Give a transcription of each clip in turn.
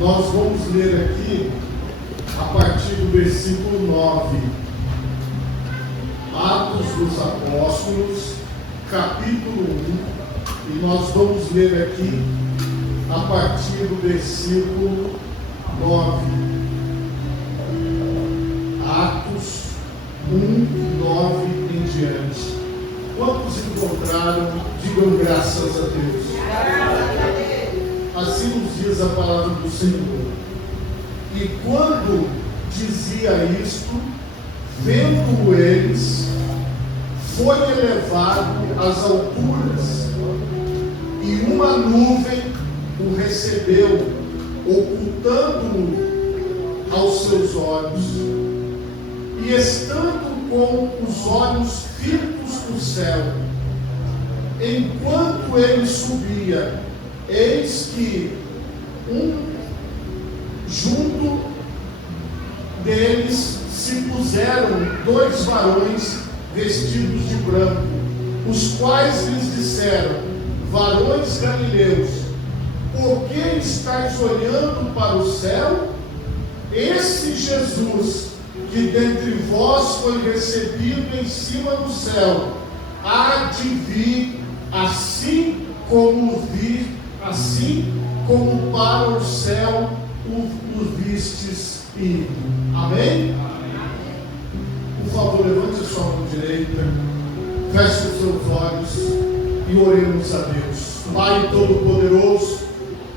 Nós vamos ler aqui a partir do versículo 9, Atos dos Apóstolos, capítulo 1, e nós vamos ler aqui a partir do versículo 9. Atos 1, 9 em diante. Quantos encontraram, digam graças a Deus. Assim nos diz a palavra do Senhor. E quando dizia isto, vendo eles, foi elevado às alturas, e uma nuvem o recebeu, ocultando-o aos seus olhos. E estando com os olhos fitos no céu, enquanto ele subia, eis que junto deles se puseram dois varões vestidos de branco, os quais lhes disseram: varões galileus, por que estáis olhando para o céu? Esse Jesus, que dentre vós foi recebido em cima do céu, há de vir, assim como para o céu o vistes ir. Amém? Por favor, levante a sua mão direita, feche os seus olhos e oremos a Deus. Pai Todo-Poderoso,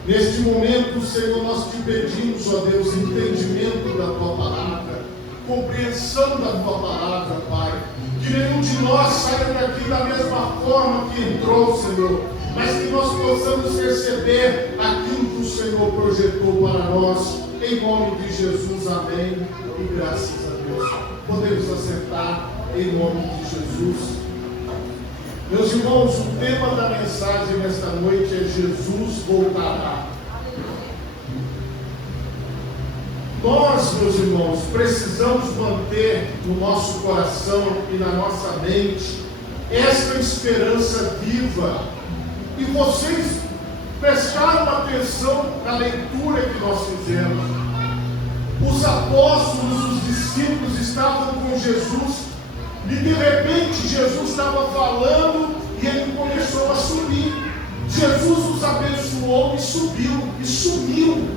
neste momento, Senhor, nós te pedimos, ó Deus, entendimento da tua palavra, compreensão da tua palavra, Pai. Que nenhum de nós saia daqui da mesma forma que entrou, Senhor, mas que nós possamos receber aquilo que o Senhor projetou para nós, em nome de Jesus. Amém e graças a Deus. Podemos assentar em nome de Jesus. Meus irmãos, o tema da mensagem nesta noite é: Jesus voltará. Nós, meus irmãos, precisamos manter no nosso coração e na nossa mente esta esperança viva. E vocês prestaram atenção na leitura que nós fizemos. Os apóstolos, os discípulos estavam com Jesus, e de repente Jesus estava falando e ele começou a subir. Jesus os abençoou e subiu, e sumiu.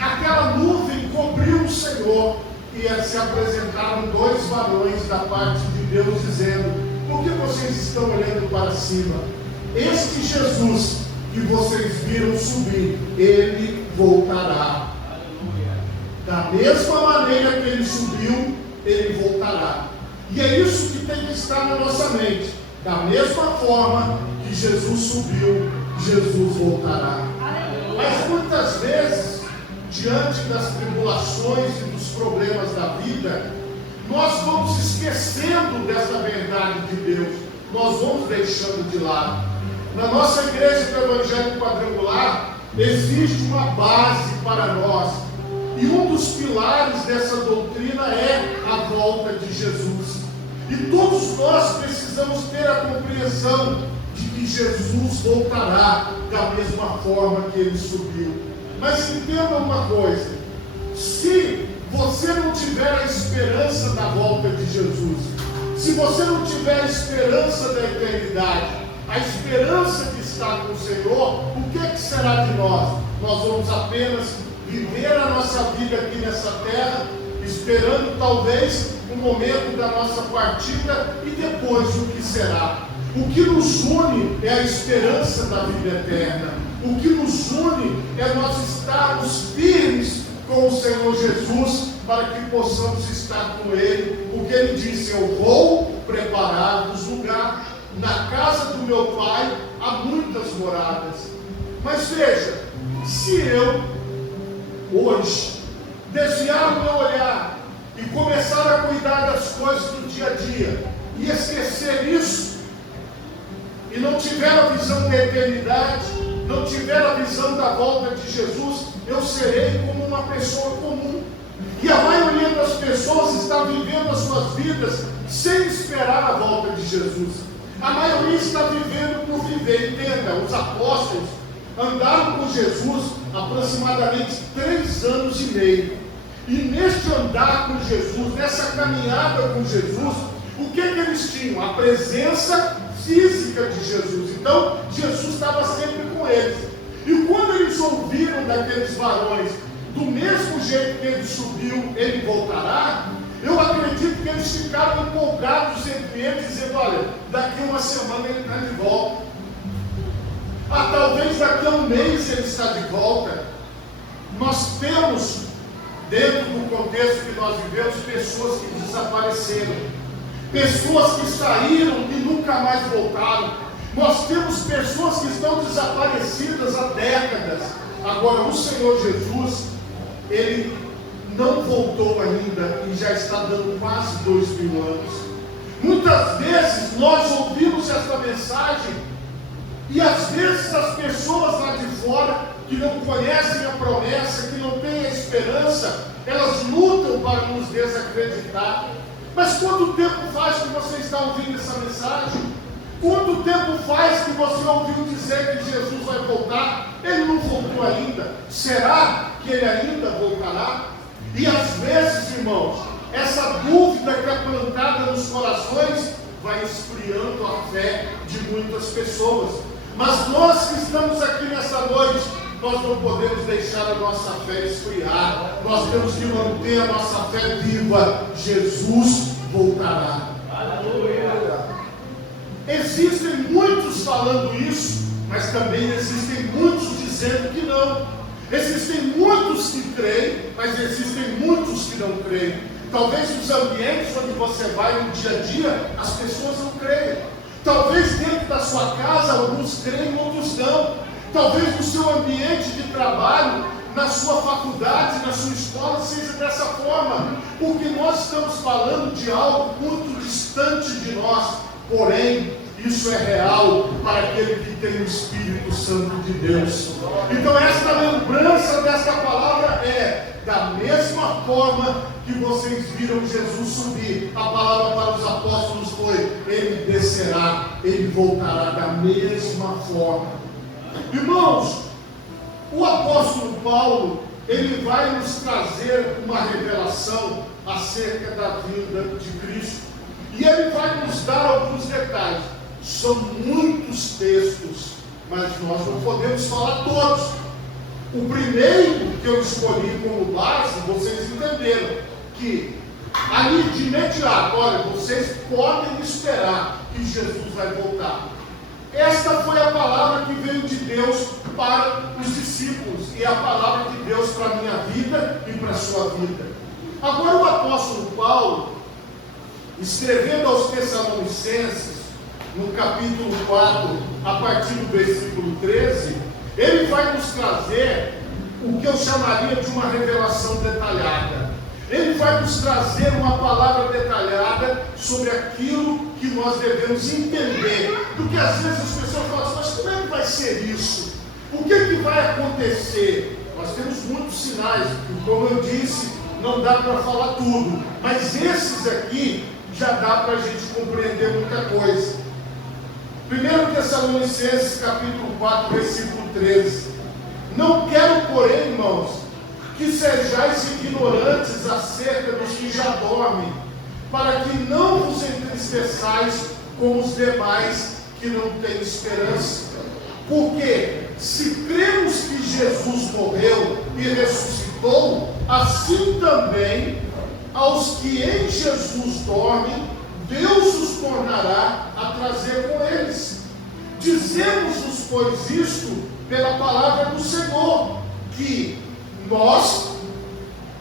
Aquela nuvem cobriu o Senhor, e se apresentaram dois varões da parte de Deus, dizendo: por que vocês estão olhando para cima? Este Jesus que vocês viram subir, ele voltará. Da mesma maneira que ele subiu, ele voltará. E é isso que tem que estar na nossa mente. Da mesma forma que Jesus subiu, Jesus voltará. Mas muitas vezes, diante das tribulações e dos problemas da vida, nós vamos esquecendo dessa verdade de Deus. Nós vamos deixando de lado. Na nossa igreja do Evangelho Quadrangular, existe uma base para nós. E um dos pilares dessa doutrina é a volta de Jesus. E todos nós precisamos ter a compreensão de que Jesus voltará da mesma forma que ele subiu. Mas entenda uma coisa: se você não tiver a esperança da volta de Jesus, se você não tiver a esperança da eternidade, a esperança que está com o Senhor, o que será de nós? Nós vamos apenas viver a nossa vida aqui nessa terra, esperando talvez o momento da nossa partida, e depois o que será? O que nos une é a esperança da vida eterna. O que nos une é nós estarmos firmes com o Senhor Jesus, para que possamos estar com Ele, porque Ele disse: eu vou preparar-vos lugar. Na casa do meu Pai há muitas moradas. Mas veja, se eu hoje desviar o meu olhar e começar a cuidar das coisas do dia a dia e esquecer isso, e não tiver a visão da eternidade, não tiver a visão da volta de Jesus, eu serei como uma pessoa comum. E a maioria das pessoas está vivendo as suas vidas sem esperar a volta de Jesus. A maioria está vivendo por viver. Entenda, os apóstolos andaram com Jesus aproximadamente 3 anos e meio. E neste andar com Jesus, nessa caminhada com Jesus, o que eles tinham? A presença física de Jesus. Então, Jesus estava sempre com eles. E quando eles ouviram daqueles varões, do mesmo jeito que ele subiu, ele voltará, eu acredito que eles ficaram empolgados entre eles, dizendo: olha, daqui uma semana ele está de volta. Talvez daqui a um mês ele está de volta. Nós temos, dentro do contexto que nós vivemos, pessoas que desapareceram, pessoas que saíram e nunca mais voltaram. Nós temos pessoas que estão desaparecidas há décadas. Agora, o Senhor Jesus, ele não voltou ainda e já está dando quase 2000 anos. Muitas vezes nós ouvimos essa mensagem e às vezes as pessoas lá de fora, que não conhecem a promessa, que não têm a esperança, elas lutam para nos desacreditar. Mas quanto tempo faz que você está ouvindo essa mensagem? Quanto tempo faz que você ouviu dizer que Jesus vai voltar? Ele não voltou ainda. Será que ele ainda voltará? E às vezes, irmãos, essa dúvida que é plantada nos corações vai esfriando a fé de muitas pessoas. Mas nós que estamos aqui nessa noite, nós não podemos deixar a nossa fé esfriar. Nós temos que manter a nossa fé viva. Jesus voltará. Aleluia. Existem muitos falando isso, mas também existem muitos dizendo que não. Existem muitos que creem, mas existem muitos que não creem. Talvez nos ambientes onde você vai no dia a dia, as pessoas não creem. Talvez dentro da sua casa, alguns creem, outros não. Talvez no seu ambiente de trabalho, na sua faculdade, na sua escola, seja dessa forma. Porque nós estamos falando de algo muito distante de nós. Porém, isso é real para aquele que tem o Espírito Santo de Deus. Então esta lembrança desta palavra é da mesma forma que vocês viram Jesus subir. A palavra para os apóstolos foi: ele descerá, ele voltará da mesma forma. Irmãos, o apóstolo Paulo, ele vai nos trazer uma revelação acerca da vinda de Cristo. E ele vai nos dar alguns detalhes. São muitos textos, mas nós não podemos falar todos. O primeiro que eu escolhi como base, vocês entenderam, que ali de imediato, olha, vocês podem esperar que Jesus vai voltar. Esta foi a palavra que veio de Deus para os discípulos, e a palavra de Deus para a minha vida e para a sua vida. Agora o apóstolo Paulo, escrevendo aos Tessalonicenses, no capítulo 4, a partir do versículo 13, ele vai nos trazer o que eu chamaria de uma revelação detalhada. Ele vai nos trazer uma palavra detalhada sobre aquilo que nós devemos entender. Porque às vezes as pessoas falam assim: mas como é que vai ser isso? O que vai acontecer? Nós temos muitos sinais, e como eu disse, não dá para falar tudo. Mas esses aqui já dá para a gente compreender muita coisa. 1 Tessalonicenses capítulo 4, versículo 13. Não quero, porém, irmãos, que sejais ignorantes acerca dos que já dormem, para que não vos entristeçais com os demais que não têm esperança. Porque se cremos que Jesus morreu e ressuscitou, assim também aos que em Jesus dormem, Deus os tornará a trazer com eles. Dizemos-vos, pois, isto pela palavra do Senhor, que nós,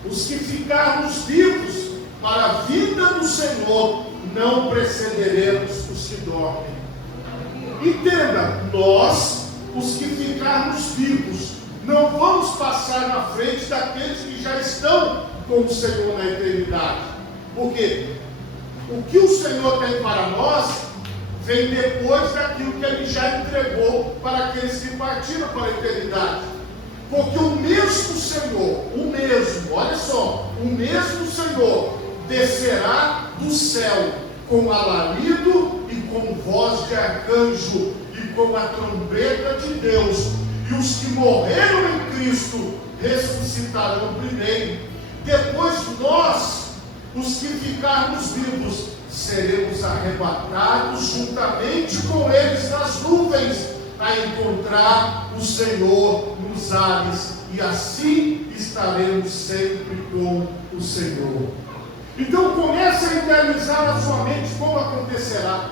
os que ficarmos vivos para a vinda do Senhor, não precederemos os que dormem. Entenda, nós, os que ficarmos vivos, não vamos passar na frente daqueles que já estão com o Senhor na eternidade. Porque o que o Senhor tem para nós vem depois daquilo que Ele já entregou para aqueles que partiram para a eternidade. Porque o mesmo Senhor, olha só, o mesmo Senhor descerá do céu com alarido e com voz de arcanjo e com a trombeta de Deus. e os que morreram em Cristo ressuscitarão primeiro. Depois nós, os que ficarmos vivos, seremos arrebatados juntamente com eles nas nuvens, a encontrar o Senhor nos ares, e assim estaremos sempre com o Senhor. Então comece a internalizar na sua mente como acontecerá.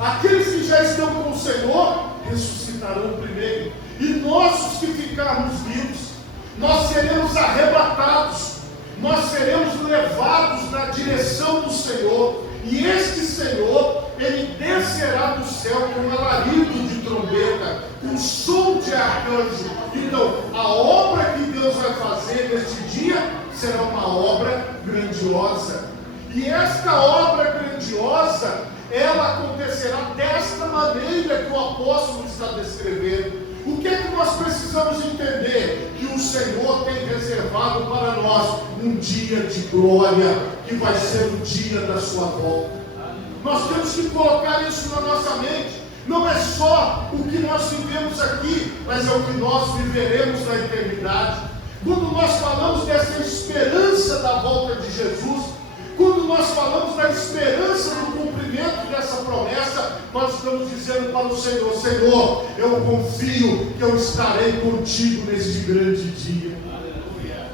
Aqueles que já estão com o Senhor ressuscitarão primeiro, e nós, os que ficarmos vivos, nós seremos arrebatados, nós seremos levados na direção do Senhor, e este Senhor, Ele descerá do céu com alarido de trombeta, com som de arcanjo. Então, a obra que Deus vai fazer neste dia será uma obra grandiosa, e esta obra grandiosa, ela acontecerá desta maneira que o apóstolo está descrevendo. O que é que nós precisamos entender? Que o Senhor tem reservado para nós um dia de glória, que vai ser o dia da sua volta. Nós temos que colocar isso na nossa mente. Não é só o que nós vivemos aqui, mas é o que nós viveremos na eternidade. Quando nós falamos dessa esperança da volta de Jesus, quando nós falamos da esperança do cumprimento dessa promessa, nós estamos dizendo para o Senhor: Senhor, eu confio que eu estarei contigo neste grande dia.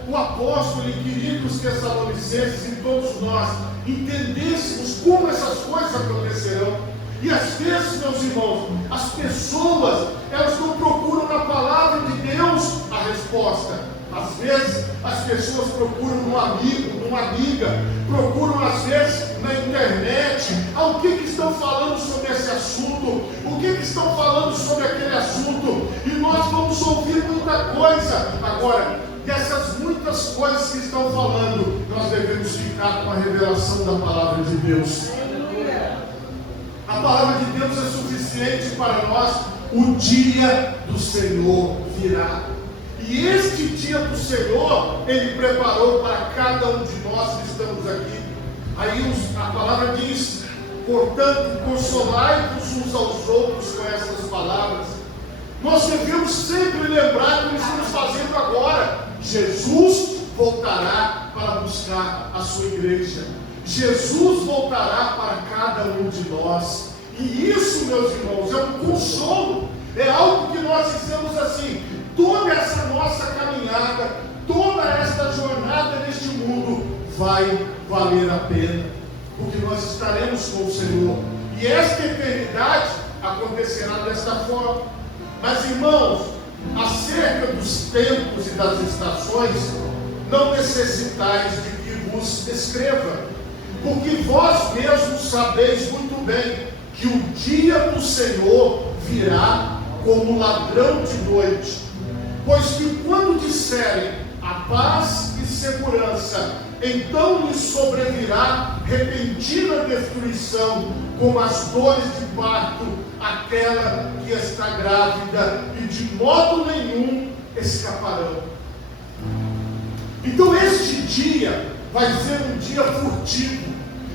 O apóstolo queria que os Tessalonicenses e todos nós entendêssemos como essas coisas acontecerão. E às vezes, meus irmãos, as pessoas, elas não procuram na palavra de Deus a resposta. Às vezes, as pessoas procuram num amigo, numa amiga, procuram às vezes na internet. O que estão falando sobre esse assunto? O que estão falando sobre aquele assunto? E nós vamos ouvir muita coisa. Agora, dessas muitas coisas que estão falando, nós devemos ficar com a revelação da palavra de Deus. A palavra de Deus é suficiente para nós. O dia do Senhor virá. E este dia do Senhor, Ele preparou para cada um de nós que estamos aqui. Aí a palavra diz: portanto, consolai-vos uns aos outros com essas palavras. Nós devemos sempre lembrar que estamos fazendo agora. Jesus voltará para buscar a sua igreja. Jesus voltará para cada um de nós. E isso, meus irmãos, é um consolo. É algo que nós dizemos assim: toda essa nossa caminhada, toda esta jornada neste mundo vai valer a pena, porque nós estaremos com o Senhor, e esta eternidade acontecerá desta forma. Mas, irmãos, acerca dos tempos e das estações, não necessitais de que vos escreva, porque vós mesmos sabeis muito bem que o dia do Senhor virá como ladrão de noite. Pois que quando disserem a paz e segurança, então lhes sobrevirá repentina destruição, como as dores de parto, aquela que está grávida, e de modo nenhum escaparão. Então este dia vai ser um dia furtivo,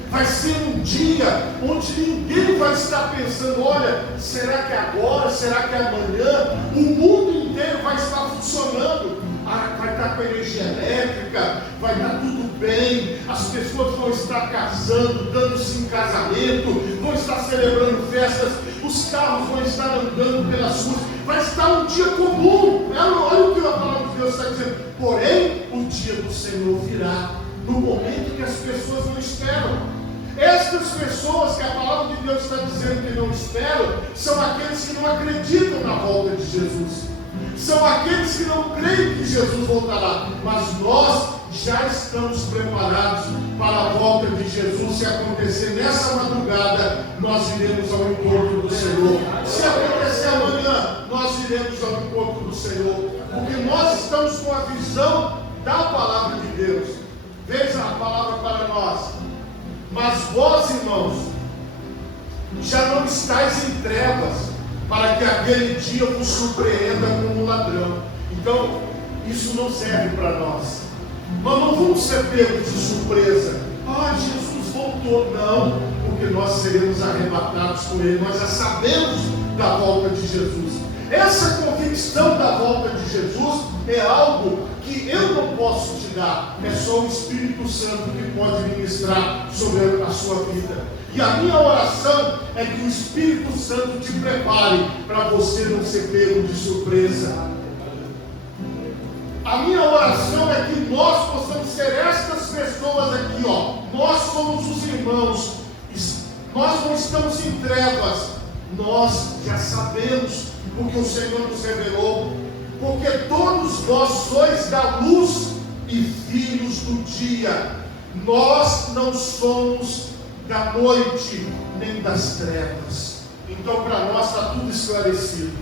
vai ser um dia onde ninguém vai estar pensando: olha, será que é agora, será que é amanhã? O mundo inteiro vai estar funcionando, vai estar com energia elétrica, vai estar tudo bem, as pessoas vão estar casando, dando-se em casamento, vão estar celebrando festas, os carros vão estar andando pelas ruas, vai estar um dia comum. Olha o que a palavra de Deus está dizendo. Porém, o dia do Senhor virá no momento que as pessoas não esperam. Estas pessoas que a palavra de Deus está dizendo que não esperam, são aqueles que não acreditam na volta de Jesus, são aqueles que não creem que Jesus voltará. Mas nós já estamos preparados para a volta de Jesus. Se acontecer nessa madrugada, nós iremos ao encontro do Senhor. Se acontecer amanhã, nós iremos ao encontro do Senhor, porque nós estamos com a visão da palavra de Deus. Veja a palavra para nós: mas vós, irmãos, já não estáis em trevas, para que aquele dia vos surpreenda como um ladrão. Então, isso não serve para nós. Nós não vamos ser pegos de surpresa. Jesus voltou. Não, porque nós seremos arrebatados com Ele. Nós já sabemos da volta de Jesus. Essa convicção da volta de Jesus é algo que eu não posso te dar, é só o Espírito Santo que pode ministrar sobre a sua vida. E a minha oração é que o Espírito Santo te prepare para você não ser pego de surpresa. A minha oração é que nós possamos ser estas pessoas aqui, ó. Nós somos os irmãos, nós não estamos em trevas, nós já sabemos, porque o Senhor nos revelou, porque todos vós sois da luz e filhos do dia. Nós não somos da noite nem das trevas. Então para nós está tudo esclarecido.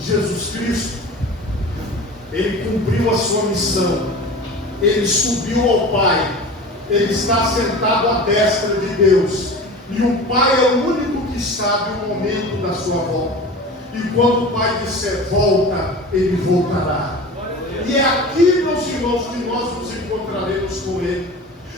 Jesus Cristo, Ele cumpriu a sua missão, Ele subiu ao Pai, Ele está sentado à destra de Deus, e o Pai é o único que sabe o momento da sua volta. E quando o Pai disser volta, Ele voltará. E é aqui, meus irmãos, que nós nos encontraremos com Ele.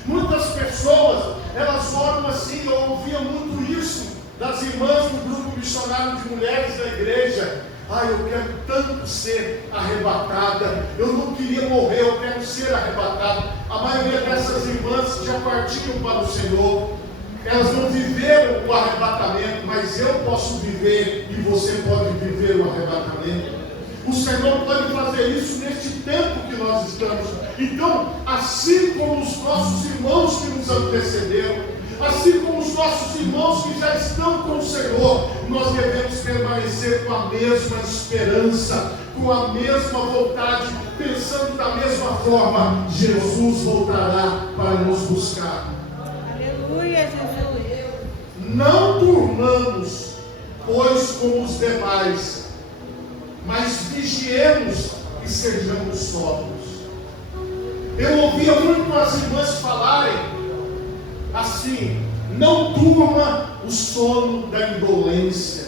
Muitas pessoas, elas oram assim. Eu ouvia muito isso das irmãs do grupo missionário de mulheres da igreja. Eu quero tanto ser arrebatada, eu não queria morrer, eu quero ser arrebatada. A maioria dessas irmãs já partiram para o Senhor. Elas não viveram o arrebatamento, mas eu posso viver e você pode viver o arrebatamento. O Senhor pode fazer isso neste tempo que nós estamos. Então, assim como os nossos irmãos que nos antecederam, assim como os nossos irmãos que já estão com o Senhor, nós devemos permanecer com a mesma esperança, com a mesma vontade, pensando da mesma forma: Jesus voltará para nos buscar. Aleluia, Jesus. Não durmamos, pois, como os demais, mas vigiemos e sejamos sóbrios. Eu ouvia muito as irmãs falarem assim: não durma o sono da indolência.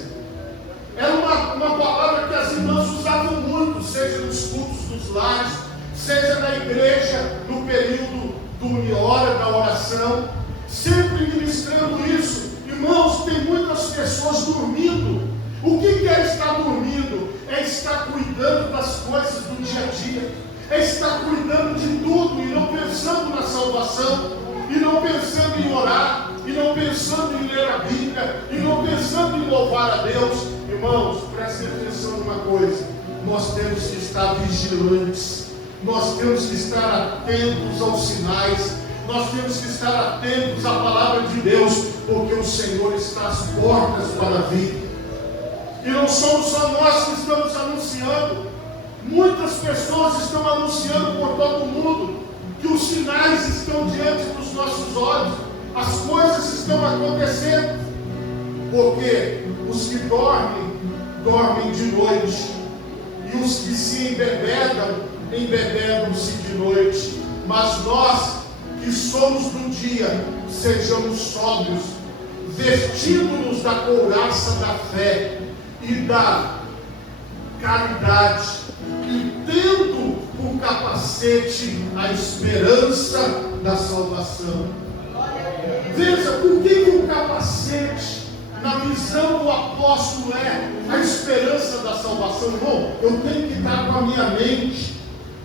Era uma palavra que as irmãs usavam muito, seja nos cultos dos lares, seja na igreja, no período do uniora, da oração, sempre ministrando isso. Irmãos, tem muitas pessoas dormindo. O que é estar dormindo? É estar cuidando das coisas do dia a dia, é estar cuidando de tudo e não pensando na salvação, e não pensando em orar, e não pensando em ler a Bíblia, e não pensando em louvar a Deus. Irmãos, prestem atenção numa coisa: nós temos que estar vigilantes, nós temos que estar atentos aos sinais, nós temos que estar atentos à palavra de Deus, porque o Senhor está às portas para vir. E não somos só nós que estamos anunciando, muitas pessoas estão anunciando por todo o mundo que os sinais estão diante dos nossos olhos, as coisas estão acontecendo, porque os que dormem, dormem de noite, e os que se embebedam, embebedam-se de noite. Mas nós que somos do dia, sejamos sóbrios, vestindo-nos da couraça da fé e da caridade, e tendo o capacete a esperança da salvação. Veja, por que o capacete, na visão do apóstolo, é a esperança da salvação? Irmão, eu tenho que estar com a minha mente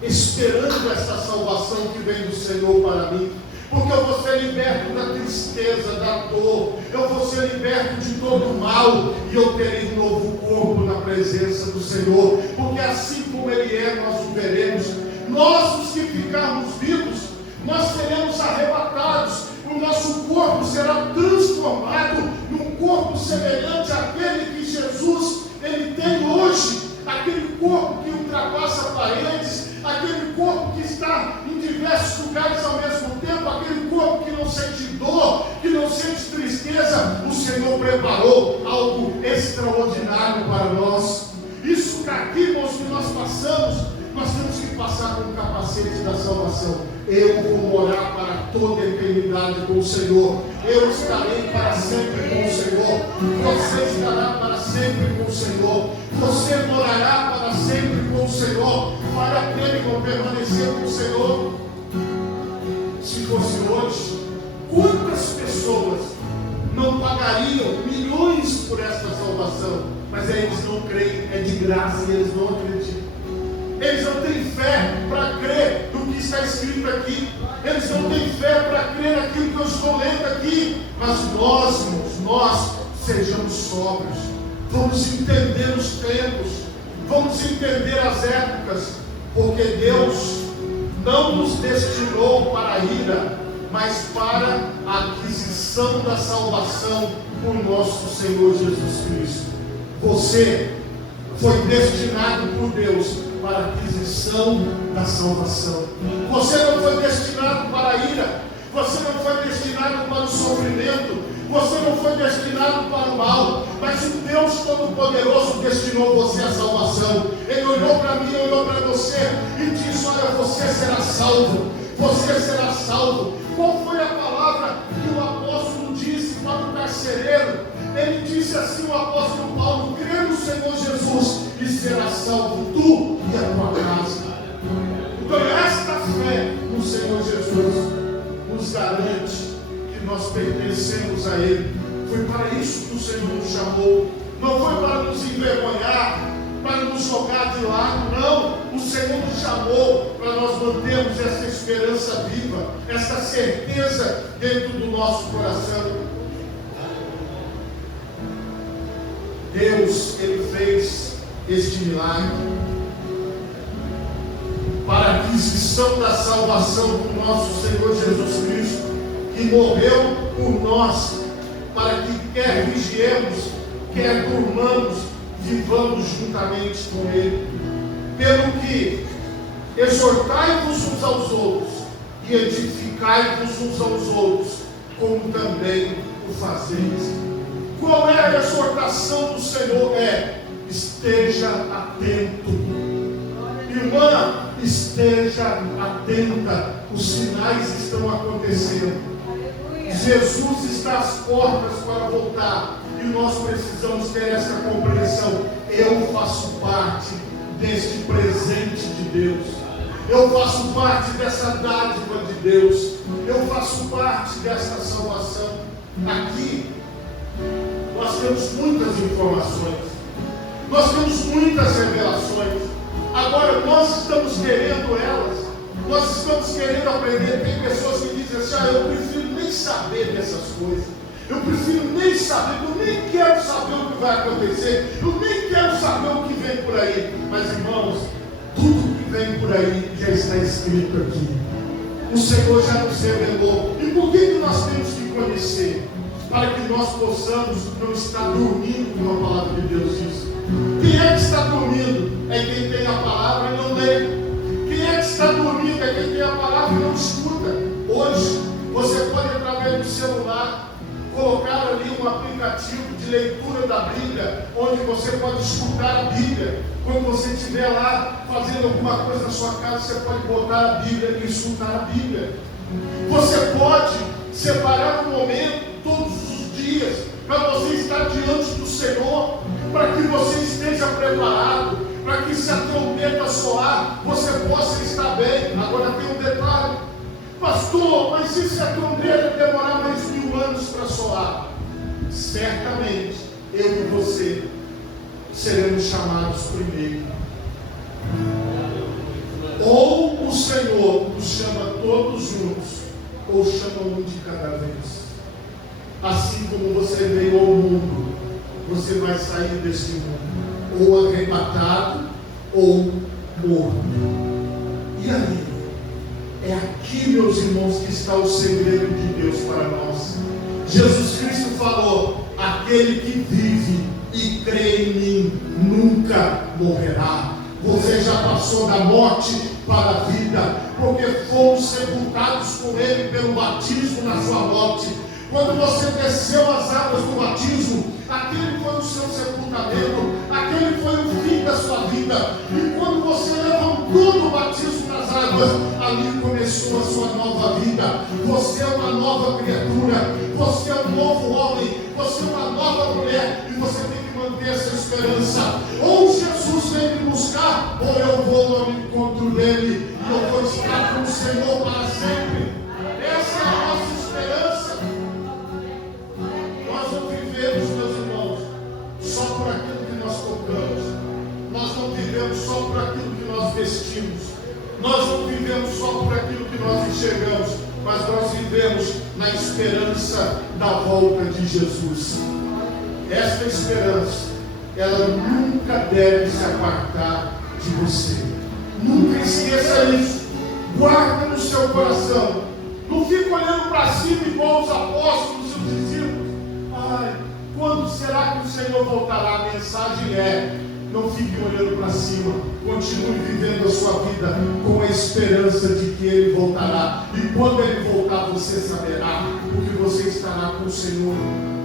esperando essa salvação que vem do Senhor para mim, porque eu vou ser liberto da tristeza, da dor, eu vou ser liberto de todo o mal, e eu terei um novo corpo na presença do Senhor, porque assim como Ele é, nós o veremos. Nós, os que ficarmos vivos, nós seremos arrebatados, o nosso corpo será transformado num corpo semelhante àquele que Jesus Ele tem hoje, aquele corpo que ultrapassa paredes, aquele corpo que está em diversos lugares ao mesmo tempo, aquele corpo que não sente dor, que não sente tristeza. O Senhor preparou algo extraordinário para nós. Isso aqui, irmãos, que nós passamos, nós temos que passar com o capacete da salvação. Eu vou morar para toda a eternidade com o Senhor. Eu estarei para sempre com o Senhor. Você estará para sempre com o Senhor. Você morará para sempre com o Senhor. Vale a pena, irmão, permanecer com o Senhor. Se fosse hoje, quantas pessoas não pagariam milhões por esta salvação? salvação, mas eles não creem, é de graça e eles não acreditam. Eles não têm fé para crer no que está escrito aqui. Eles não têm fé para crer naquilo que eu estou lendo aqui. Mas nós, irmãos, nós sejamos sóbrios. Vamos entender os tempos. Vamos entender as épocas. Porque Deus não nos destinou para a ira, mas para a aquisição da salvação por nosso Senhor Jesus Cristo. Você foi destinado por Deus para a aquisição da salvação. Você não foi destinado para a ira. Você não foi destinado para o sofrimento. Você não foi destinado para o mal. Mas o Deus Todo-Poderoso destinou você à salvação. Ele olhou para mim, olhou para você e disse: olha, você será salvo. Você será salvo. Qual foi a palavra que o apóstolo disse para o carcereiro? Ele disse assim, o apóstolo Paulo: crê no Senhor Jesus e será salvo tu e a tua casa. Então esta fé no Senhor Jesus nos garante que nós pertencemos a Ele. Foi para isso que o Senhor nos chamou. Não foi para nos envergonhar, para nos jogar de lado. Não, o Senhor nos chamou para nós mantermos essa esperança viva, essa certeza dentro do nosso coração. Deus, Ele fez este milagre para a aquisição da salvação do nosso Senhor Jesus Cristo, que morreu por nós, para que quer vigiemos, quer durmamos, vivamos juntamente com Ele. Pelo que exortai-vos uns aos outros e edificai-vos uns aos outros, como também o fazeis. Qual é a exortação do Senhor? Esteja atento. Irmã, esteja atenta. Os sinais estão acontecendo. Jesus está às portas para voltar. E nós precisamos ter essa compreensão. Eu faço parte deste presente de Deus. Eu faço parte dessa dádiva de Deus. Eu faço parte dessa salvação. Aqui nós temos muitas informações, nós temos muitas revelações. Agora nós estamos querendo elas, nós estamos querendo aprender. Tem pessoas que dizem assim: eu prefiro nem saber dessas coisas, eu prefiro nem saber, eu nem quero saber o que vai acontecer, eu nem quero saber o que vem por aí. Mas irmãos, tudo que vem por aí já está escrito aqui. O Senhor já nos revelou. E por que nós temos que conhecer? Para que nós possamos não estar dormindo, como a palavra de Deus diz. Quem é que está dormindo? É quem tem a palavra e não lê. Quem é que está dormindo? É quem tem a palavra e não escuta. Hoje, você pode, através do celular, colocar ali um aplicativo de leitura da Bíblia, onde você pode escutar a Bíblia. Quando você estiver lá fazendo alguma coisa na sua casa, você pode botar a Bíblia e escutar a Bíblia. Você pode separar um momento todos os dias para você estar diante do Senhor, para que você esteja preparado, para que se a trombeta soar, você possa estar bem. Agora tem um detalhe: pastor, mas e se a trombeta demorar mais 1000 anos para soar? Certamente eu e você seremos chamados primeiro. Ou o Senhor nos chama todos juntos, ou chama um de cada vez. Assim como você veio ao mundo, você vai sair desse mundo, ou arrebatado, ou morto. E aí? É aqui, meus irmãos, que está o segredo de Deus para nós. Jesus Cristo falou: aquele que vive e crê em mim nunca morrerá. Você já passou da morte para a vida, porque fomos sepultados com Ele pelo batismo na sua morte. Quando você desceu as águas do batismo, aquele foi o seu sepultamento, aquele foi o fim da sua vida. E quando você levantou do batismo nas águas, ali começou a sua nova vida. Você é uma nova criatura, você é um novo homem, você é uma nova mulher, e você tem que manter essa esperança. Ou Jesus vem me buscar, ou eu vou ao encontro dele, e eu vou estar com o Senhor para sempre. Essa é a nossa esperança. Nós não vivemos, meus irmãos, só por não vivemos só por aquilo que nós vestimos, nós não vivemos só por aquilo que nós enxergamos, mas nós vivemos na esperança da volta de Jesus. Esta esperança, ela nunca deve se apartar de você. Nunca esqueça isso. Guarda no seu coração. Não fica olhando para cima igual os apóstolos e os discípulos. Ai, quando será que o Senhor voltará? A mensagem é: não fique olhando para cima. Continue vivendo a sua vida com a esperança de que Ele voltará. E quando Ele voltar, você saberá, porque você estará com o Senhor.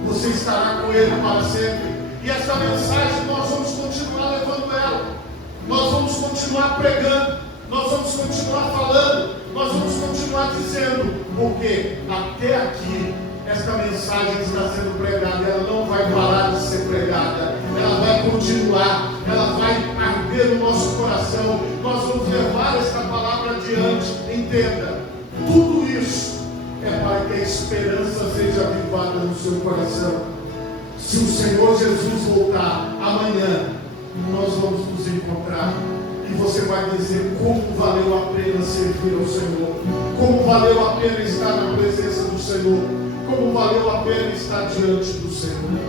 Você estará com Ele para sempre. E essa mensagem nós vamos continuar levando ela. Nós vamos continuar pregando. Nós vamos continuar falando. Nós vamos continuar dizendo. Porque até aqui esta mensagem está sendo pregada. Ela não vai parar de ser pregada. Ela vai continuar. Ela vai arder no nosso coração. Nós vamos levar esta palavra adiante. Entenda. Tudo isso é para que a esperança seja avivada no seu coração. Se o Senhor Jesus voltar amanhã, nós vamos nos encontrar. E você vai dizer como valeu a pena servir ao Senhor. Como valeu a pena estar na presença do Senhor. Como valeu a pena estar diante do Senhor.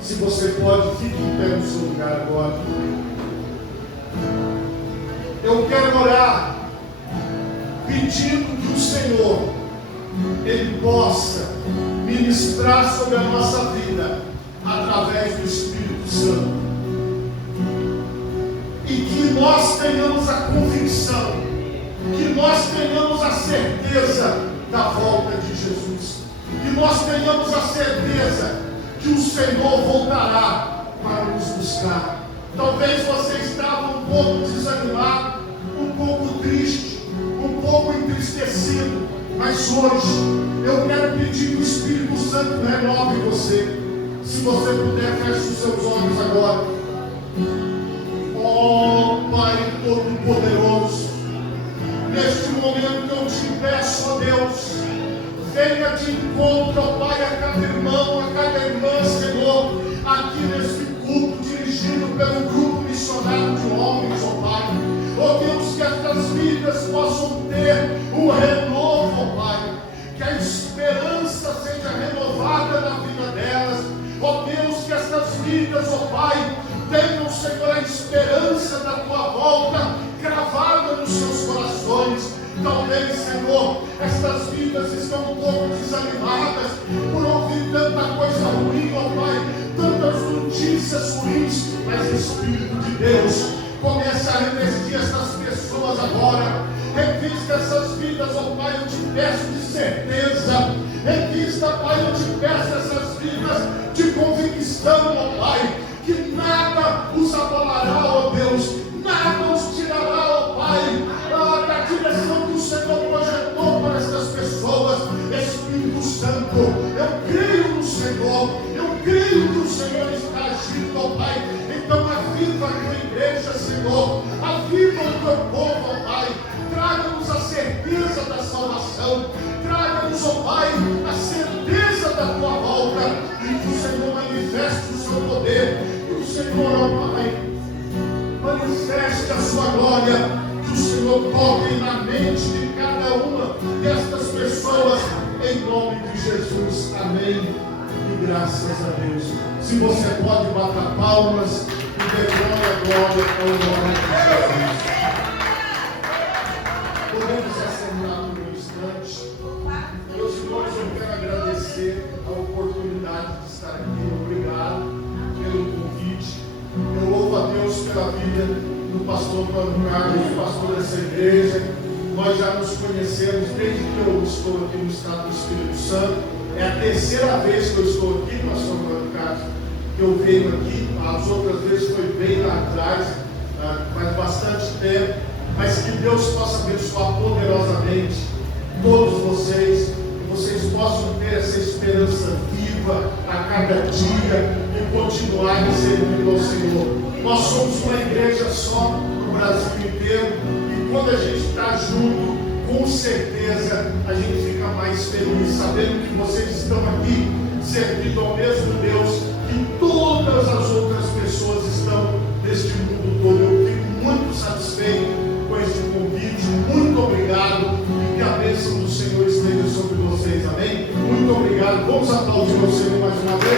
Se você pode, fique em pé no seu lugar agora. Eu quero orar pedindo que o Senhor Ele possa ministrar sobre a nossa vida através do Espírito Santo, e que nós tenhamos a convicção, que nós tenhamos a certeza da volta de Jesus, que nós tenhamos a certeza que o Senhor voltará para nos buscar. Talvez você estava um pouco desanimado, um pouco triste, um pouco entristecido, mas hoje eu quero pedir que o Espírito Santo renove você. Se você puder, feche os seus olhos agora. Oh Pai Todo-Poderoso, neste momento eu te peço, ó Deus, venha de encontro, ó Pai, a cada irmão, a cada irmã, Senhor, aqui neste culto dirigido pelo grupo missionário de homens, ó Pai. Ó Deus, que estas vidas possam ter um renovo, ó Pai. Que a esperança seja renovada na vida delas. Ó Deus, que estas vidas, ó Pai, tenham, Senhor, a esperança da Tua volta gravada nos seus corações. Talvez, Senhor, estas vidas estão um pouco desanimadas por ouvir tanta coisa ruim, ó Pai, tantas notícias ruins, mas Espírito de Deus, começa a revestir essas pessoas agora. Revista essas vidas, ó Pai, eu te peço de certeza. Revista, Pai, eu te peço essas vidas de convicção, ó Pai, que nada os abalará, ó Deus, nada os tirará, ó Pai, da direção que o Senhor projetou para essas pessoas. Espírito Santo, eu creio no Senhor, eu creio que o Senhor está agindo, ó Pai. Então aviva a tua igreja, Senhor, aviva o teu povo, ó Pai. Traga-nos a certeza da salvação, traga-nos, ó Pai, a certeza da tua volta, e que o Senhor manifeste o seu poder, que o Senhor, ó Pai, manifeste a sua glória, que o Senhor toque na mente de cada uma destas pessoas, em nome de Jesus. Amém. E graças a Deus. Se você pode, bata palmas e dê glória ao nome de Jesus. Podemos assentar por um instante. Meus irmãos, eu quero agradecer a oportunidade de estar aqui. Obrigado pelo convite. Eu louvo a Deus pela vida do pastor Antônio Carlos, pastor dessa igreja. Nós já nos conhecemos desde que eu estou aqui no estado do Espírito Santo. É a terceira vez que eu estou aqui, pastor Antônio Carlos, que eu venho aqui. As outras vezes foi bem lá atrás, faz bastante tempo. Mas que Deus possa abençoar poderosamente todos vocês, que vocês possam ter essa esperança viva a cada dia e continuarem servindo ao Senhor. Nós somos uma igreja só no Brasil inteiro, e quando a gente está junto, com certeza a gente fica mais feliz, sabendo que vocês estão aqui servindo ao mesmo Deus que todas as outras pessoas estão neste mundo todo. Eu fico muito satisfeito com este convite. Muito obrigado e que a bênção do Senhor esteja sobre vocês. Amém? Muito obrigado. Vamos aplaudir o Senhor mais uma vez.